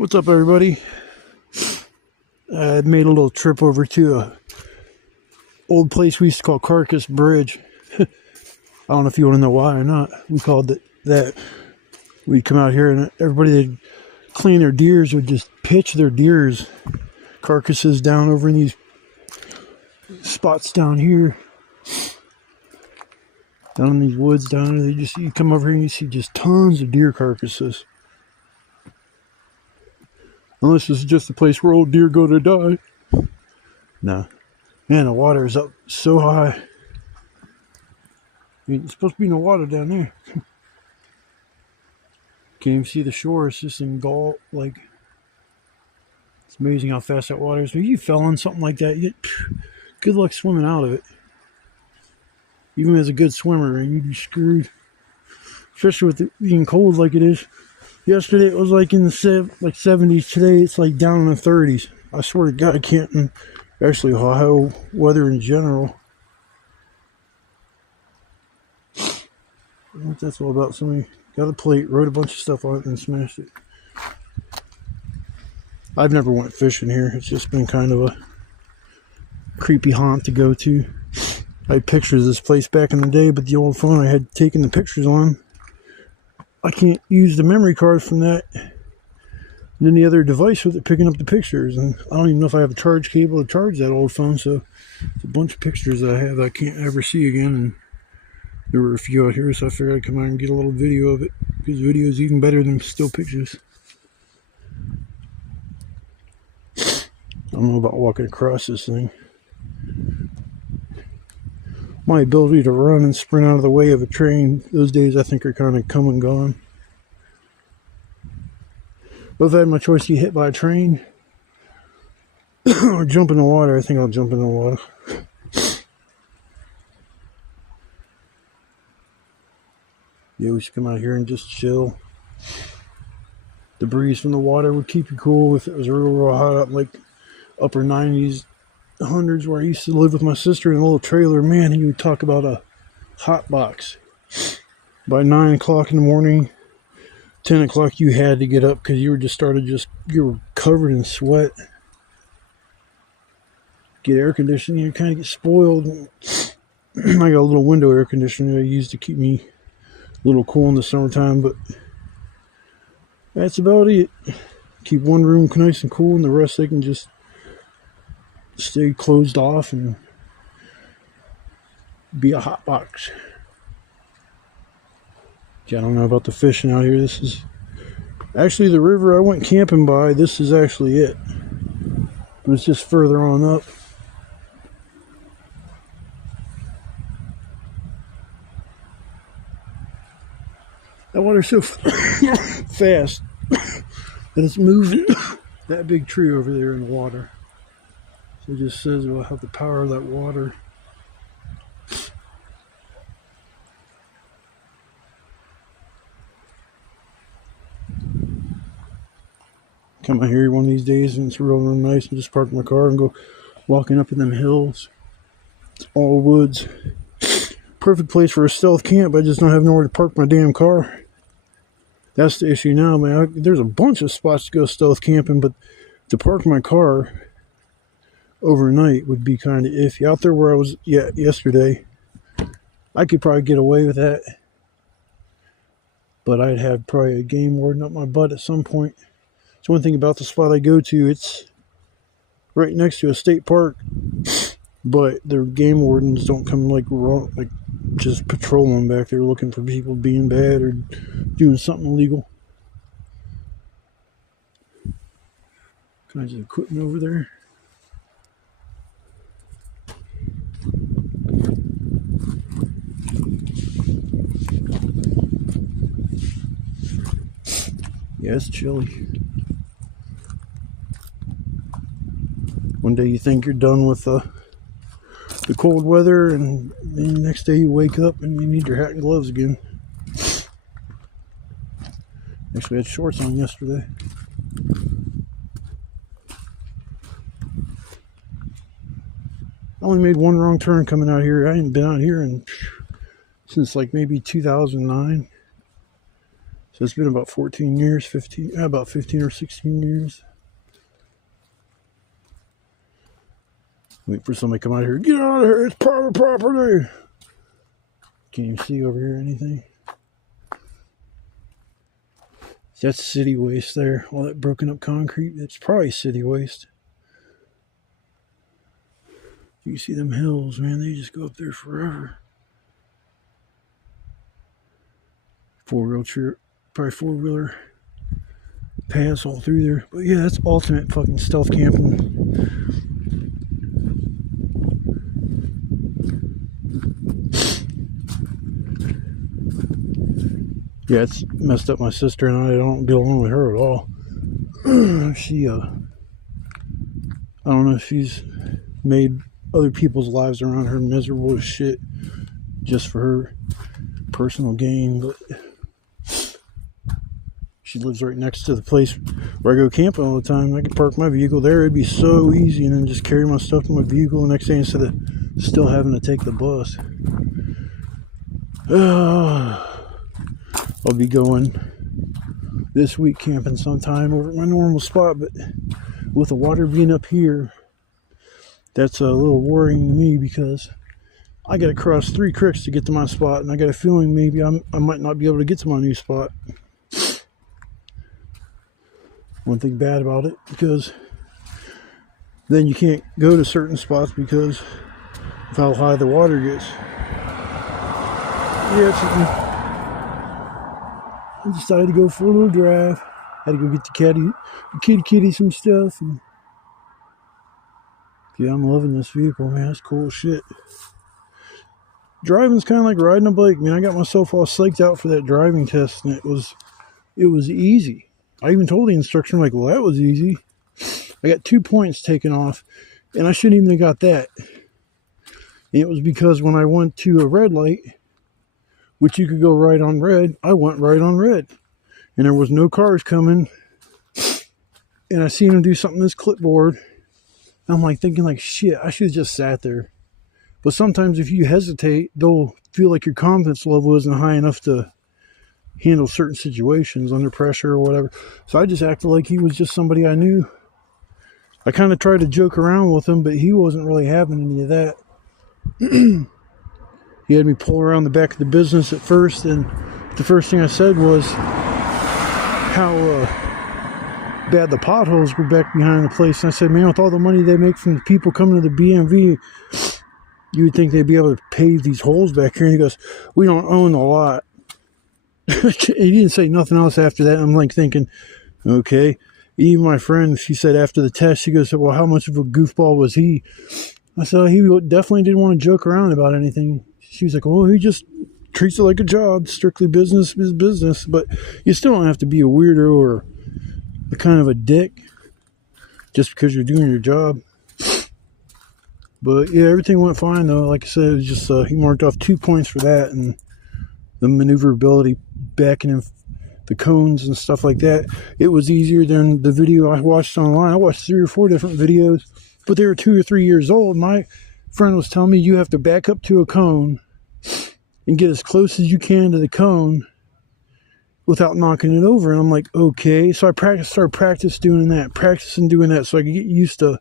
What's up, everybody? I made a little trip over to a old place we used to call Carcass Bridge. I don't know if you want to know why or not. We called it that. We'd come out here and everybody that'd clean their deers would just pitch their deers carcasses down over in these spots down here. Down in these woods down there. You come over here and you see just tons of deer carcasses. Unless this is just a place where old deer go to die. No. Man, the water is up so high. I mean, it's supposed to be no water down there. Can't even see the shore. It's just engulfed. Like, it's amazing how fast that water is. If you fell on something like that, good luck swimming out of it. Even as a good swimmer, you'd be screwed. Especially with it being cold like it is. Yesterday it was like in the 70s. Today it's like down in the 30s. I swear to God, Canton, actually Ohio weather in general. I don't know what that's all about. Somebody got a plate, wrote a bunch of stuff on it, and smashed it. I've never went fishing here. It's just been kind of a creepy haunt to go to. I had pictures of this place back in the day, but the old phone I had taken the pictures on, I can't use the memory card from that and any other device with it picking up the pictures. And I don't even know if I have a charge cable to charge that old phone. So it's a bunch of pictures that I have that I can't ever see again. And there were a few out here, so I figured I'd come out and get a little video of it, because video is even better than still pictures. I don't know about walking across this thing. My ability to run and sprint out of the way of a train, those days I think are kind of come and gone. But if I had my choice to get hit by a train or jump in the water, I think I'll jump in the water. Yeah, we should come out here and just chill. The breeze from the water would keep you cool if it was real hot up, like upper 90s. Hundreds, where I used to live with my sister in a little trailer. Man, he would talk about a hot box. By 9 o'clock in the morning, 10 o'clock, you had to get up because you were covered in sweat. Get air conditioning, you kind of get spoiled. I got a little window air conditioner I use to keep me a little cool in the summertime, but that's about it. Keep one room nice and cool, and the rest they can just stay closed off and be a hot box. I don't know about the fishing out here. This is actually the river I went camping by. This is actually it, but it's just further on up. That water's so fast that it's moving that big tree over there in the water. It just says we'll have the power of that water. Come out here one of these days and it's real nice, and just park my car and go walking up in them hills. It's all woods. Perfect place for a stealth camp. I just don't have nowhere to park my damn car. That's the issue now, man. There's a bunch of spots to go stealth camping, but to park my car overnight would be kind of iffy. Out there where I was yesterday, I could probably get away with that, but I'd have probably a game warden up my butt at some point. It's one thing about the spot I go to, it's right next to a state park, but the game wardens don't come like just patrolling back there looking for people being bad or doing something illegal. Kinds of equipment over there. Yeah, it's chilly. One day you think you're done with the cold weather, and then the next day you wake up and you need your hat and gloves again. Actually, I had shorts on yesterday. I only made one wrong turn coming out here. I ain't been out here since like maybe 2009. So it's been about 14 years, 15, about 15 or 16 years. Wait for somebody to come out here. Get out of here, it's private property. Can't even see over here anything. That's city waste there. All that broken up concrete, it's probably city waste. You see them hills, man, they just go up there forever. Four-wheel trip, probably four-wheeler paths all through there. But yeah, that's ultimate fucking stealth camping. Yeah, it's messed up my sister and I don't get along with her at all. She, I don't know if she's made other people's lives around her miserable as shit just for her personal gain, but she lives right next to the place where I go camping all the time. I could park my vehicle there. It'd be so easy, and then just carry my stuff in my vehicle the next day instead of still having to take the bus. I'll be going this week camping sometime over at my normal spot, but with the water being up here, that's a little worrying to me because I got to cross 3 creeks to get to my spot, and I got a feeling maybe I might not be able to get to my new spot. One thing bad about it, because then you can't go to certain spots because of how high the water gets. Yeah, I decided to go for a little drive. Had to go get the kitty some stuff. And yeah, I'm loving this vehicle, man. It's cool as shit. Driving's kind of like riding a bike, man. I got myself all psyched out for that driving test, and it was easy. I even told the instructor, I'm like, well, that was easy. I got 2 points taken off, and I shouldn't even have got that. And it was because when I went to a red light, which you could go right on red, I went right on red. And there was no cars coming. And I seen him do something on this clipboard. And I'm like thinking like, shit, I should have just sat there. But sometimes if you hesitate, they'll feel like your confidence level isn't high enough to handle certain situations under pressure or whatever. So I just acted like he was just somebody I knew. I kind of tried to joke around with him, but he wasn't really having any of that. He had me pull around the back of the business at first, and the first thing I said was how bad the potholes were back behind the place. And I said, man, with all the money they make from the people coming to the BMV, you would think they'd be able to pave these holes back here. And he goes, we don't own the lot. He didn't say nothing else after that. I'm like thinking, okay. Even my friend, she said after the test, she goes, well, how much of a goofball was he? I said, he definitely didn't want to joke around about anything. She was like, well, he just treats it like a job. Strictly business is business. But you still don't have to be a weirdo or a kind of a dick just because you're doing your job. But yeah, everything went fine though. Like I said, it was just he marked off 2 points for that, and the maneuverability backing in the cones and stuff like that. It was easier than the video I watched online. I watched 3 or 4 different videos, but they were 2 or 3 years old. My friend was telling me you have to back up to a cone and get as close as you can to the cone without knocking it over. And I'm like, okay. So I started practicing doing that so I could get used to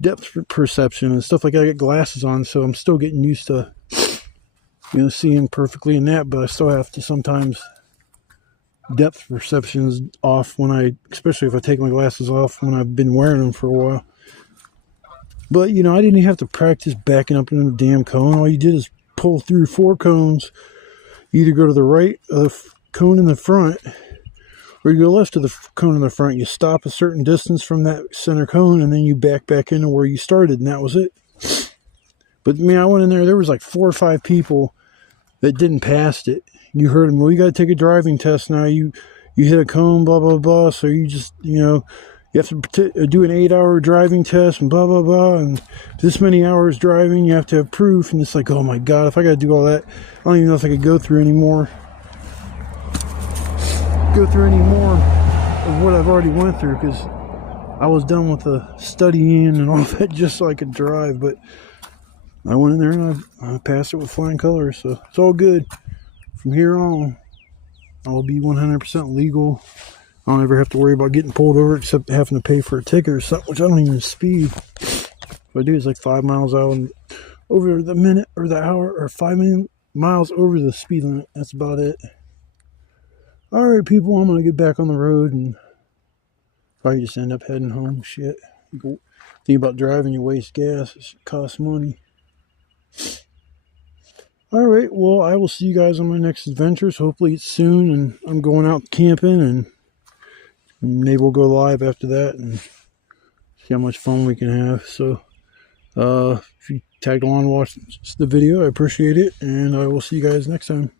depth perception and stuff like that. I got glasses on, so I'm still getting used to, seeing perfectly in that, but I still have to sometimes depth perception is off especially if I take my glasses off when I've been wearing them for a while. But, I didn't even have to practice backing up into the damn cone. All you did is pull through 4 cones. You either go to the right of the cone in the front, or you go left of the cone in the front. You stop a certain distance from that center cone, and then you back into where you started, and that was it. But, I went in there was like 4 or 5 people that didn't pass it. You heard them, well, you got to take a driving test now. You hit a cone, blah, blah, blah, so you just, you have to do an 8-hour driving test and blah, blah, blah. And this many hours driving, you have to have proof. And it's like, oh my God, if I got to do all that, I don't even know if I could go through any more of what I've already went through, because I was done with the studying and all that just so I could drive. But I went in there and I passed it with flying colors. So it's all good from here on. I'll be 100% legal. I don't ever have to worry about getting pulled over except having to pay for a ticket or something, which I don't even speed. What I do is like 5 miles out over the minute or the hour, or 5 miles over the speed limit. That's about it. Alright, people, I'm going to get back on the road and probably just end up heading home. Shit. You think about driving, you waste gas. It costs money. Alright, well, I will see you guys on my next adventures. Hopefully it's soon, and I'm going out camping, and maybe we'll go live after that and see how much fun we can have. So, if you tagged along and watched the video, I appreciate it, and I will see you guys next time.